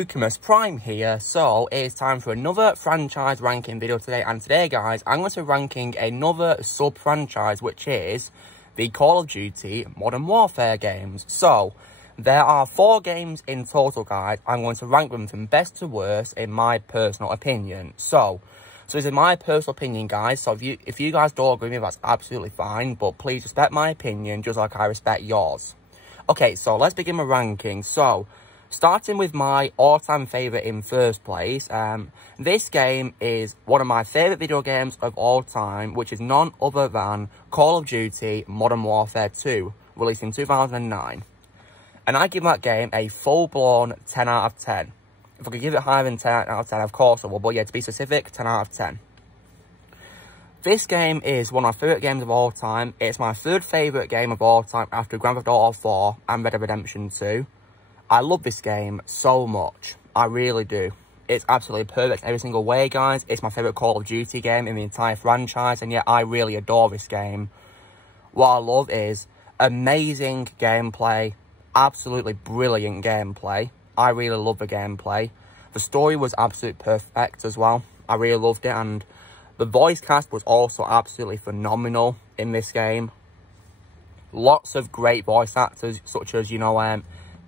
Lucamus Prime here. So it is time for another franchise ranking video today, and today guys I'm going to be ranking another sub franchise, which is the Call of Duty Modern Warfare games. So there are 4 games in total guys. I'm going to rank them from best to worst in my personal opinion. So this is my personal opinion guys, so if you guys don't agree with me, that's absolutely fine, but please respect my opinion just like I respect yours. Okay, so let's begin my ranking. So starting with my all-time favourite in first place, this game is one of my favourite video games of all time, which is none other than Call of Duty Modern Warfare 2, released in 2009. And I give that game a full-blown 10 out of 10. If I could give it higher than 10 out of 10, of course I will, but yeah, to be specific, 10 out of 10. This game is one of my favourite games of all time. It's my third favourite game of all time after Grand Theft Auto 4 and Red Dead Redemption 2. I love this game so much. I really do. It's absolutely perfect in every single way, guys. It's my favourite Call of Duty game in the entire franchise, and yet I really adore this game. What I love is amazing gameplay, absolutely brilliant gameplay. I really love the gameplay. The story was absolutely perfect as well. I really loved it, and the voice cast was also absolutely phenomenal in this game. Lots of great voice actors, such as,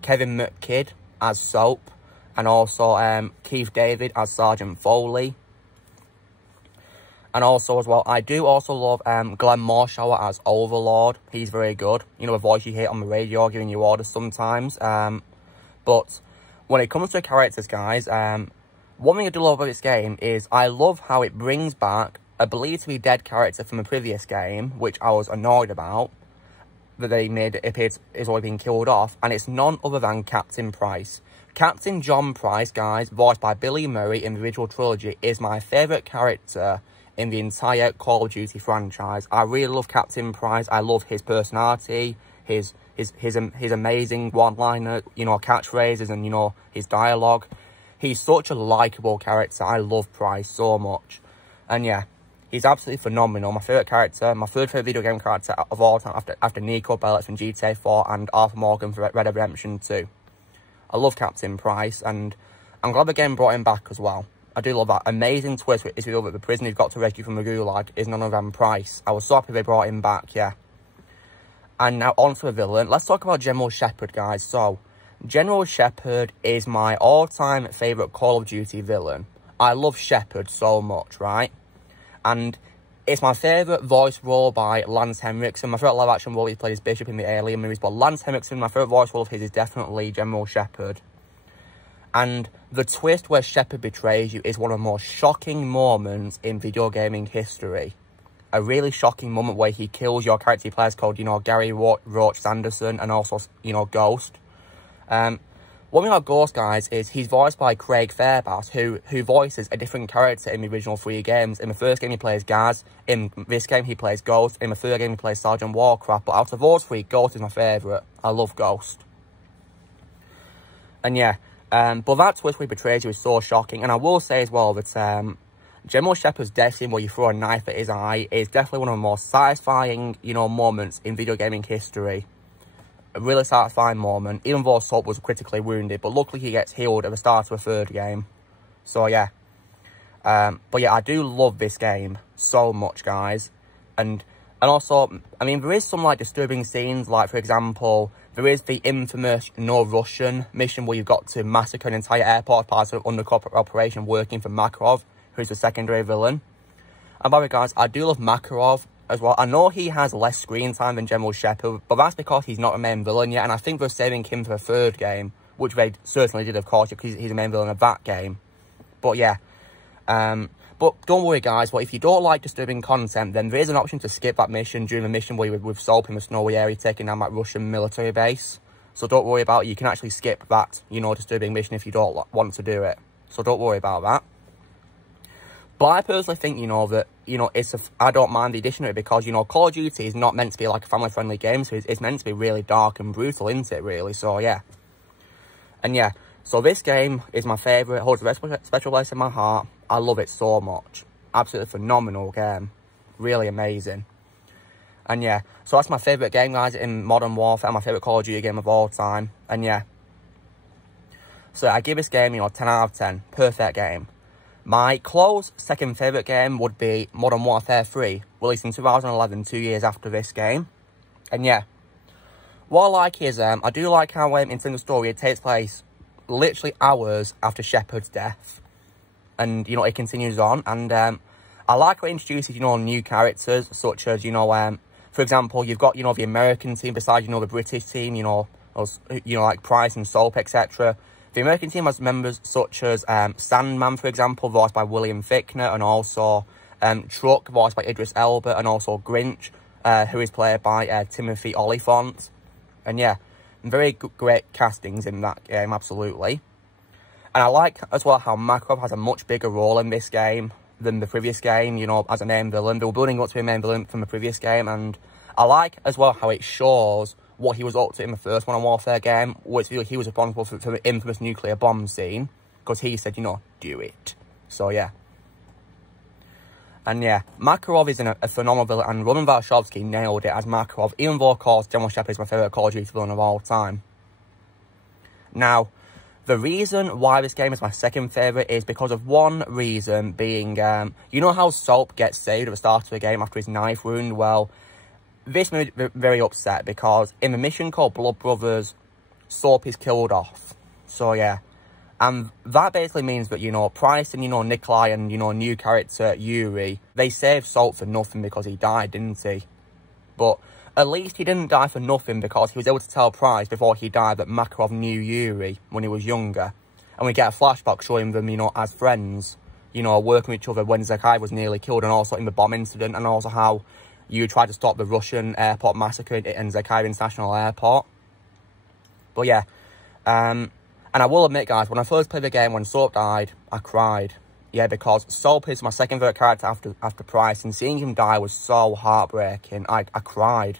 Kevin McKidd as Soap, and also Keith David as Sergeant Foley. And also as well, I do also love Glenn Morshower as Overlord. He's very good. You know, a voice you hear on the radio giving you orders sometimes. But when it comes to characters, guys, one thing I do love about this game is I love how it brings back a believed to be dead character from a previous game, which I was annoyed about, that they made it appear is already being killed off, and it's none other than Captain Price. Captain John Price, guys, voiced by Billy Murray in the original trilogy, is my favourite character in the entire Call of Duty franchise. I really love Captain Price. I love his personality, his amazing one-liner, catchphrases, and, his dialogue. He's such a likeable character. I love Price so much. And yeah, he's absolutely phenomenal. My favourite character, my third favourite video game character of all time after Nico Bellic from GTA 4 and Arthur Morgan for Red Dead Redemption 2. I love Captain Price, and I'm glad the game brought him back as well. I do love that. Amazing twist is revealed that the prisoner who got to rescue from the Gulag is none other than Price. I was so happy they brought him back, yeah. And now on to the villain. Let's talk about General Shepard, guys. So, General Shepard is my all-time favourite Call of Duty villain. I love Shepard so much, right? And it's my favourite voice role by Lance Henriksen. My favourite live-action role he played is Bishop in the Alien movies, but Lance Henriksen, my favourite voice role of his is definitely General Shepard. And the twist where Shepard betrays you is one of the most shocking moments in video gaming history. A really shocking moment where he kills your character he plays called, Gary Roach Sanderson, and also, Ghost. One thing about Ghost, guys, is he's voiced by Craig Fairbass, who voices a different character in the original 3 games. In the first game, he plays Gaz. In this game, he plays Ghost. In the third game, he plays Sergeant Warcraft. But out of those 3, Ghost is my favourite. I love Ghost. And yeah, but that twist where he betrays you is so shocking. And I will say as well that General Shepard's death scene where you throw a knife at his eye is definitely one of the most satisfying, moments in video gaming history. A really satisfying moment, even though Soap was critically wounded, but luckily he gets healed at the start of the 3rd game. So yeah. But yeah, I do love this game so much, guys. And also, there is some disturbing scenes, like for example, there is the infamous No Russian mission where you've got to massacre an entire airport as part of an undercover operation working for Makarov, who's the secondary villain. And by the way, guys, I do love Makarov as well. I know he has less screen time than General Shepard, but that's because he's not a main villain yet, and I think they're saving him for the 3rd game, which they certainly did, of course, because he's a main villain of that game. But yeah, but don't worry, guys, but if you don't like disturbing content, then there is an option to skip that mission during the mission where you're with Soap in the snowy area taking down that Russian military base. So don't worry about it. You can actually skip that, disturbing mission if you don't want to do it. So don't worry about that. But I personally think, that, I don't mind the addition to it because, Call of Duty is not meant to be like a family-friendly game, so it's meant to be really dark and brutal, isn't it, really? So, yeah. And, yeah, so this game is my favourite, holds a special place in my heart. I love it so much. Absolutely phenomenal game. Really amazing. And, yeah, so that's my favourite game, guys, in Modern Warfare, my favourite Call of Duty game of all time. And, yeah. So I give this game, 10 out of 10. Perfect game. My close second favourite game would be Modern Warfare 3, released in 2011, 2 years after this game. And yeah, what I like is, I do like how, in terms of story, it takes place literally hours after Shepard's death. And, it continues on. And I like how it introduces, new characters, such as, for example, you've got, the American team besides, the British team, like Price and Soap, etc. The American team has members such as Sandman, for example, voiced by William Fichtner, and also Truck, voiced by Idris Elba, and also Grinch, who is played by Timothy Olyphant. And yeah, very great castings in that game, absolutely. And I like as well how Makarov has a much bigger role in this game than the previous game, as a main villain. They were building up to a main villain from the previous game, and I like as well how it shows what he was up to in the first Modern Warfare game, which he was responsible for the infamous nuclear bomb scene, because he said, do it. So yeah. And yeah, Makarov is a phenomenal villain, and Roman Varshovsky nailed it as Makarov, even though, of course, General Shepard is my favourite Call of Duty villain of all time. Now, the reason why this game is my second favourite is because of one reason being, you know how Soap gets saved at the start of the game after his knife wound? Well, this made me very upset because in the mission called Blood Brothers, Soap is killed off. So yeah, and that basically means that, Price and, Nikolai and, new character Yuri, they saved Soap for nothing because he died, didn't he? But at least he didn't die for nothing because he was able to tell Price before he died that Makarov knew Yuri when he was younger. And we get a flashback showing them, as friends, working with each other when Zakhaev was nearly killed, and also in the bomb incident, and also how you tried to stop the Russian airport massacre in Zakhaev International Airport. But yeah, and I will admit, guys, when I first played the game, when Soap died, I cried. Yeah, because Soap is my second favourite character after Price, and seeing him die was so heartbreaking. I cried.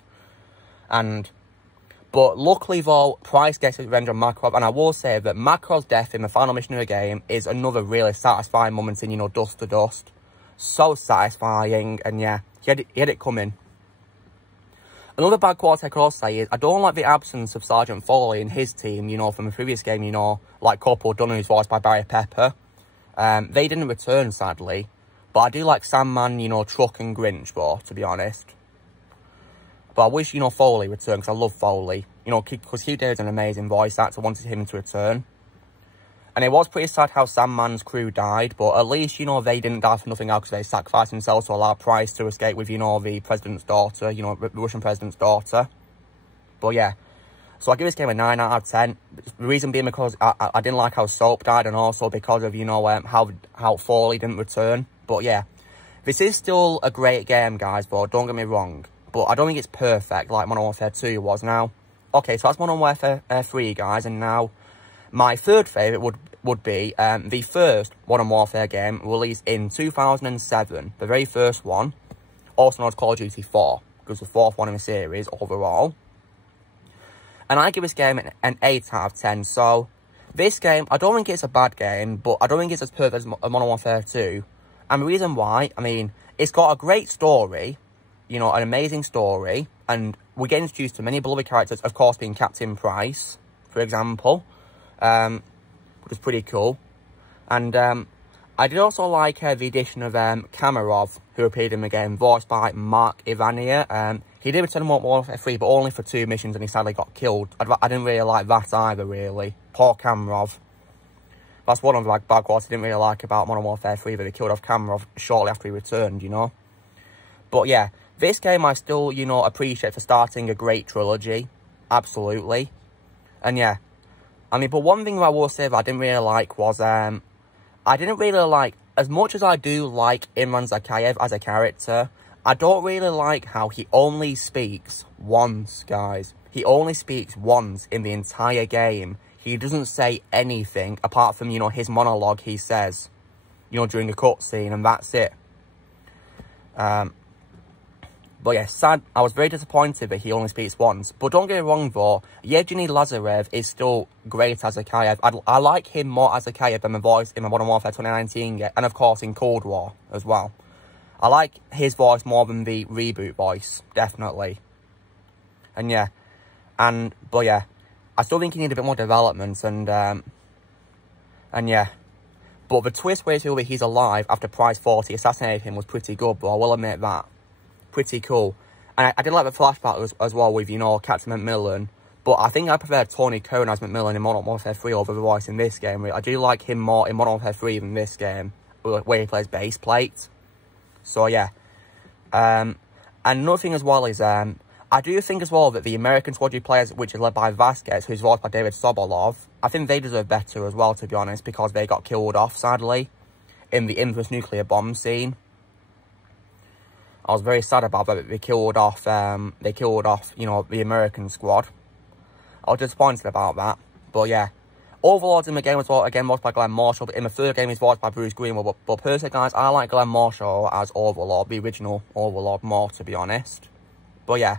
But luckily, though, Price gets his revenge on Makarov, and I will say that Makarov's death in the final mission of the game is another really satisfying moment in, Dust to Dust. So satisfying, and yeah, he had it coming. Another bad quality I could also say is, I don't like the absence of Sergeant Foley and his team, from the previous game, like Corporal Dunn, who's voiced by Barry Pepper. They didn't return, sadly, but I do like Sandman, Truck and Grinch, though, to be honest. But I wish, Foley returned, because I love Foley. Because Hugh David's an amazing voice actor, I wanted him to return. And it was pretty sad how Sandman's crew died, but at least, they didn't die for nothing else, because they sacrificed themselves to allow Price to escape with, the president's daughter, the Russian president's daughter. But yeah, so I give this game a 9 out of 10. The reason being because I didn't like how Soap died, and also because of, how Foley didn't return. But yeah, this is still a great game, guys, but don't get me wrong. But I don't think it's perfect like Modern Warfare 2 was now. Okay, so that's Modern Warfare 3, guys, and now my third favourite would be the first Modern Warfare game released in 2007. The very first one, also known as Call of Duty 4, because the fourth one in the series overall. And I give this game an 8 out of 10. So, this game, I don't think it's a bad game, but I don't think it's as perfect as Modern Warfare 2. And the reason why, I mean, it's got a great story, an amazing story, and we get introduced to many beloved characters, of course, being Captain Price, for example, which is pretty cool. And I did also like the addition of Kamarov, who appeared in the game, voiced by Mark Ivania. He did return in Modern Warfare 3, but only for 2 missions, and he sadly got killed. I didn't really like that either, really. Poor Kamarov. That's one of the bad qualities I didn't really like about Modern Warfare 3, that they killed off Kamarov shortly after he returned, But yeah, this game I still, appreciate for starting a great trilogy. Absolutely. And yeah, I mean, but one thing I will say that I didn't really like was, I didn't really like, as much as I do like Imran Zakhaev as a character, I don't really like how he only speaks once, guys. He only speaks once in the entire game. He doesn't say anything apart from, his monologue he says, during a cutscene, and that's it. But yeah, sad. I was very disappointed that he only speaks once. But don't get me wrong, though. Yevgeny Lazarev is still great as Zakhaev. I like him more as Zakhaev than the voice in the Modern Warfare 2019 game. And, of course, in Cold War as well. I like his voice more than the reboot voice. Definitely. And, yeah. But, yeah. I still think he needs a bit more development. And, And yeah. But the twist where he's alive after Price 40 assassinated him was pretty good, but I will admit that. Pretty cool. And I did like the flashback as well with, you know, Captain McMillan. But I think I prefer Tony Cohen as McMillan in Modern Warfare 3 over the voice in this game. I do like him more in Modern Warfare 3 than this game, where he plays base plate. So, yeah. And another thing as well is, I do think as well that the American squad you play, which is led by Vasquez, who's voiced by David Sobolov, I think they deserve better as well, to be honest, because they got killed off, sadly, in the infamous nuclear bomb scene. I was very sad about that. They killed off, you know, the American squad. I was disappointed about that. But yeah, Overlord's in the game as well, again voiced by Glenn Marshall, but in the third game he's voiced by Bruce Greenwood. But personally, guys, I like Glenn Marshall as Overlord, the original Overlord, more, to be honest. But yeah,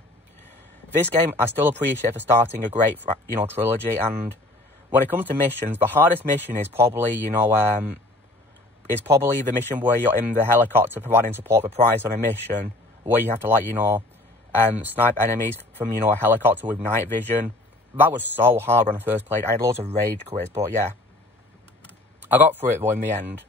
this game I still appreciate for starting a great, you know, trilogy. And when it comes to missions, the hardest mission is probably, you know, is probably the mission where you're in the helicopter providing support for Price on a mission, where you have to, like, you know, snipe enemies from, you know, a helicopter with night vision. That was so hard when I first played. I had loads of rage quits, but yeah. I got through it though in the end.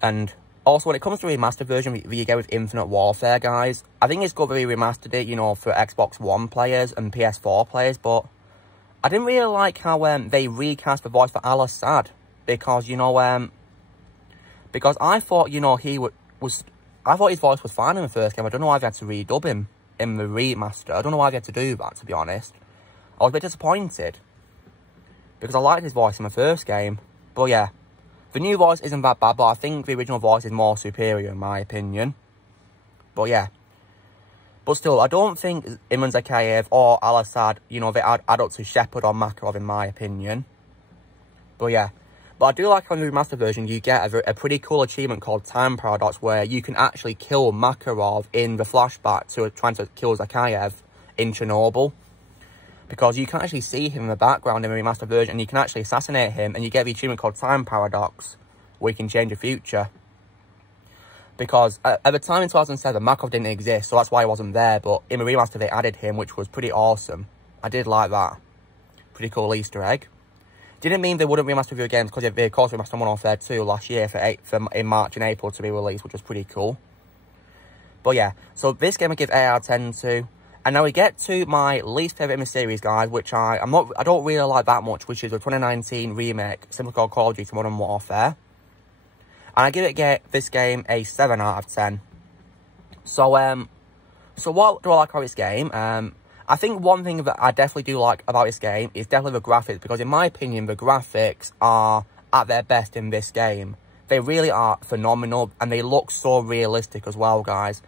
And also, when it comes to the remastered version that you get with Infinite Warfare, guys, I think it's good that they remastered it, you know, for Xbox One players and PS4 players, but I didn't really like how they recast the voice for Al-Assad, because, you know, because I thought, you know, I thought his voice was fine in the first game. I don't know why they had to redub him in the remaster. I don't know why they had to do that, to be honest. I was a bit disappointed, because I liked his voice in the first game. But yeah, the new voice isn't that bad, but I think the original voice is more superior in my opinion. But yeah. But still, I don't think Imran Zakhaev or Al-Assad, you know, they add up to Shepard or Makarov in my opinion. But yeah. But I do like how in the remastered version you get a pretty cool achievement called Time Paradox, where you can actually kill Makarov in the flashback to trying to kill Zakhaev in Chernobyl. Because you can actually see him in the background in the remastered version, and you can actually assassinate him, and you get the achievement called Time Paradox, where you can change the future. Because at the time in 2007, Makarov didn't exist, so that's why he wasn't there, but in the remaster they added him, which was pretty awesome. I did like that. Pretty cool Easter egg. Didn't mean they wouldn't remaster your games, because they of course remastered Modern Warfare 2 last year in March and April to be released, which was pretty cool. But yeah, so this game I give 8 out of 10 to. And now we get to my least favourite in the series, guys, which I don't really like that much, which is the 2019 remake, simply called Call of Duty Modern Warfare. And I give this game a 7 out of 10. So what do I like about this game? I think one thing that I definitely do like about this game is definitely the graphics, because in my opinion, the graphics are at their best in this game. They really are phenomenal, and they look so realistic as well, guys.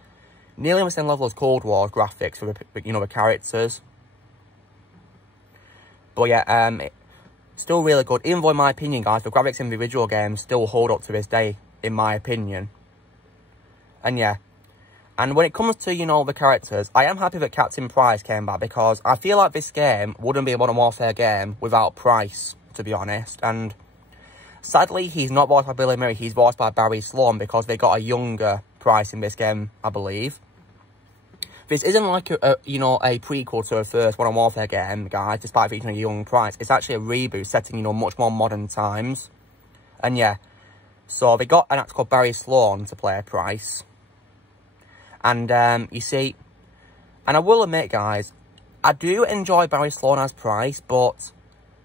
Nearly on the same level as Cold War graphics for the, you know, the characters. But yeah, still really good. Even though, in my opinion, guys, the graphics in the original game still hold up to this day, in my opinion. And yeah. And when it comes to, you know, the characters, I am happy that Captain Price came back, because I feel like this game wouldn't be a Modern Warfare game without Price, to be honest. And sadly, he's not voiced by Billy Murray, he's voiced by Barry Sloan, because they got a younger Price in this game, I believe. This isn't like you know, a prequel to a first Modern Warfare game, guys, despite featuring a young Price. It's actually a reboot setting, you know, much more modern times. And yeah, so they got an actor called Barry Sloan to play Price. And you see, and I will admit, guys, I do enjoy Barry Sloan as Price, but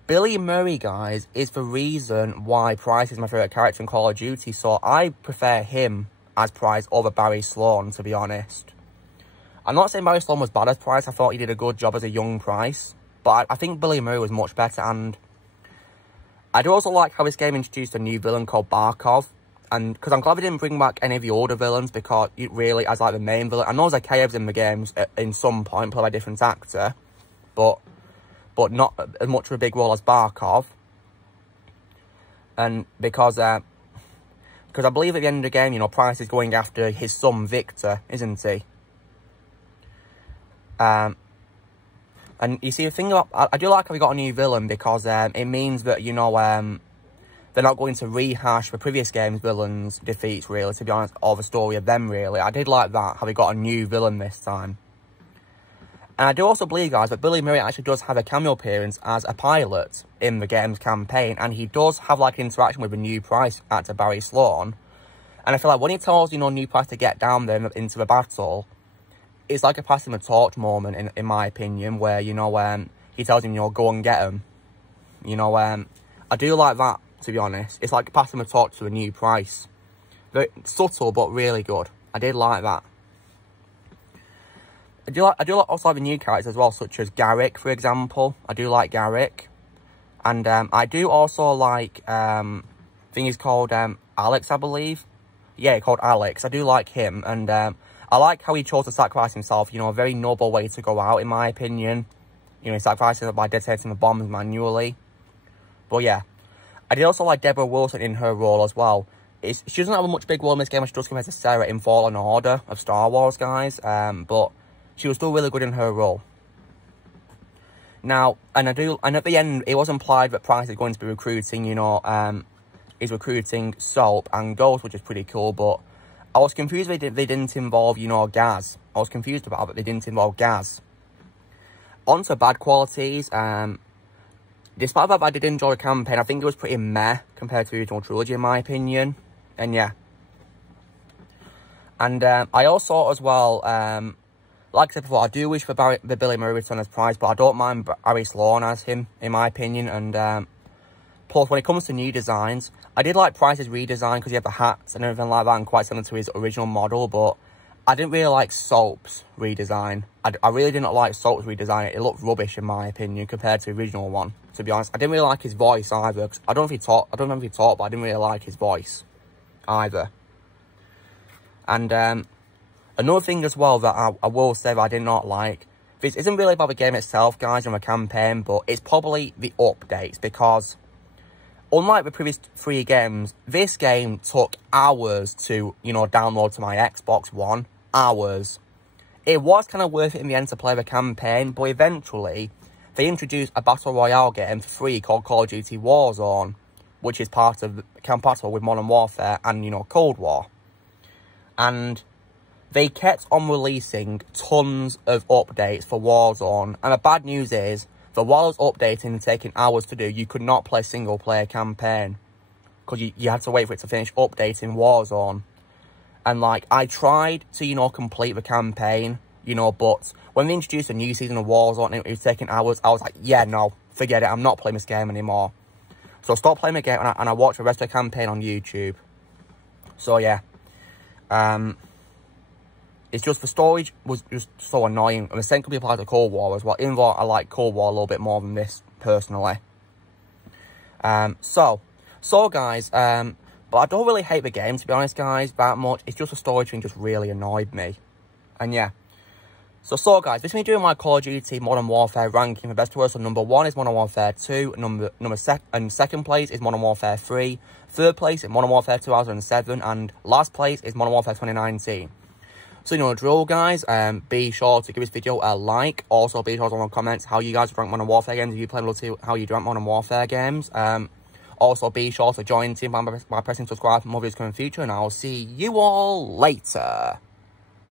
Billy Murray, guys, is the reason why Price is my favourite character in Call of Duty. So I prefer him as Price over Barry Sloan, to be honest. I'm not saying Barry Sloan was bad as Price. I thought he did a good job as a young Price. But I think Billy Murray was much better. And I do also like how this game introduced a new villain called Barkov. And because I'm glad they didn't bring back any of the older villains, because it really, as like the main villain. I know Zakhaev's in the games in some point, played by a different actor. But not as much of a big role as Barkov. And because I believe at the end of the game, you know, Price is going after his son Victor, isn't he? And you see, the thing about, I do like how we got a new villain, because it means that, you know, they're not going to rehash the previous game's villains' defeats, really, to be honest, or the story of them, really. I did like that, how we got a new villain this time. And I do also believe, guys, that Billy Murray actually does have a cameo appearance as a pilot in the game's campaign. And he does have, like, an interaction with a New Price, actor Barry Sloan. And I feel like when he tells, you know, New Price to get down there into the battle, it's like a pass him a torch moment, in my opinion, where, you know, he tells him, you know, go and get him. You know, I do like that, to be honest. It's like passing a torch to a New Price. Very subtle, but really good. I did like that. I do also like the new characters as well, such as Garrick, for example. I do like Garrick. And I do also like, I think he's called Alex, I believe. Yeah, called Alex. I do like him. And I like how he chose to sacrifice himself. You know, a very noble way to go out, in my opinion. You know, he sacrificed it by detonating the bombs manually. But yeah, I did also like Deborah Wilson in her role as well. She doesn't have a much big role in this game, she does compared to Sarah in Fallen Order of Star Wars, guys. But she was still really good in her role. Now, and at the end, it was implied that Price is going to be recruiting, you know, he's recruiting Soap and Ghost, which is pretty cool, but I was confused they didn't involve, you know, Gaz. I was confused about that they didn't involve Gaz. On to bad qualities, despite that I did enjoy the campaign, I think it was pretty meh compared to the original trilogy, in my opinion. And yeah. And I also, as well, like I said before, I do wish for the Billy Murray return as Price, but I don't mind Barry Sloan as him, in my opinion. And plus, when it comes to new designs, I did like Price's redesign because he had the hats and everything like that, and quite similar to his original model, but I didn't really like Soap's redesign. I really didn't like Soap's redesign. It looked rubbish, in my opinion, compared to the original one, to be honest. I didn't really like his voice either, because I don't know if he talked, but I didn't really like his voice either. And another thing as well that I will say that I did not like, this isn't really about the game itself, guys, or the campaign, but it's probably the updates, because unlike the previous 3 games, this game took hours to, you know, download to my Xbox One. Hours. It was kind of worth it in the end to play the campaign, but eventually they introduced a Battle Royale game for free called Call of Duty Warzone, which is compatible with Modern Warfare and, you know, Cold War. And they kept on releasing tons of updates for Warzone, and the bad news is that while it was updating and taking hours to do, you could not play single-player campaign, because you had to wait for it to finish updating Warzone. And, like, I tried to, you know, complete the campaign, you know, but when they introduced a new season of Warzone and it was taking hours, I was like, yeah, no, forget it, I'm not playing this game anymore. So I stopped playing the game, and I watched the rest of the campaign on YouTube. So, yeah. It's just the storage was just so annoying, and the same could be applied to Cold War as well, even though I like Cold War a little bit more than this, personally. So guys, but I don't really hate the game, to be honest, guys, that much. It's just the storage thing just really annoyed me. And yeah. So guys, this is me doing my Call of Duty Modern Warfare ranking. The best to worst, so number 1 is Modern Warfare 2, second place is Modern Warfare 3, third place is Modern Warfare 2007, and last place is Modern Warfare 2019. So, you know the drill, guys. Be sure to give this video a like. Also, be sure to leave in the comments how you guys rank Modern Warfare games. If you play Modern Warfare, how you rank Modern Warfare games. Also, be sure to join the team by pressing subscribe for more videos coming in the future. And I'll see you all later.